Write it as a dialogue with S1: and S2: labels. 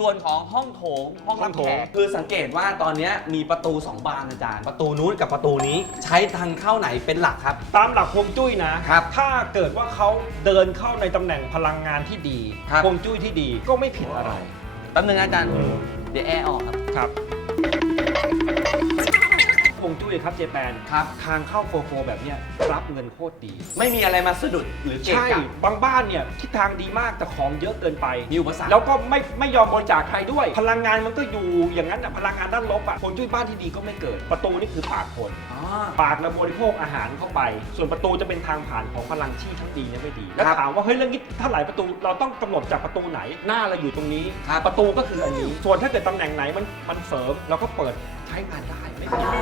S1: ส่วนของห้องโถงห้อง
S2: ห้
S1: รั
S2: อบงโถ
S1: แข
S2: ง
S1: กคือสังเกตว่าตอนเนี้ยมีประตูสองบานอาจารย์ ประตูนู้นกับประตูนี้ใช้ทางเข้าไหนเป็นหลักครับ
S2: ตามหลักฮวงจุ้ยนะครับ ถ้าเกิดว่าเขาเดินเข้าในตำแหน่งพลังงานที่ดี
S1: ครับ
S2: ฮวงจุ้ยที่ดีก็ไม่ผิดอะไร
S1: แป๊บนึงนะอาจารย์
S2: อืม
S1: เดี๋ยวแอร์ออกครับ
S2: ครับ ฮวงจุ้ยครับเจแปน
S1: ครับ
S2: ทางเข้าโฟโฟแบบเนี้ยรับเงินโคตรดี
S1: ไม่มีอะไรมาสะดุดหรือเกะ
S2: ใช่
S1: กะ
S2: บางบ้านเนี่ยทิศทางดีมากแต่ของเยอะเกินไป
S1: มีอุปสรรค
S2: แล้วก็ไม่ไม่ยอมบริจาคใครด้วย พลังงานมันก็อยู่อย่างนั้นอะพลังงานด้านลบอะฮวงจุ้ยบ้านที่ดีก็ไม่เกิด ประตูนี่คือปากคน
S1: อ๋อ
S2: ปากเราบริโภคอาหารเข้าไป ส่วนประตูจะเป็นทางผ่านของพลังที่ทั้งดีและไม่ดี แล้ว
S1: ครับ
S2: ถามว่าเฮ้ยเรื่องนี้ถ้าหลายประตูเราต้องกำหนดจากประตูไหน หน้าเราอยู่ตรงนี้
S1: ครับ
S2: ประตูก็คืออันนี้ ส่วนถ้าเกิดตำแหน่งไหนมันมันเสริมเราก็เปิดใช้งานได้ไม่เป็นไร
S1: อ่า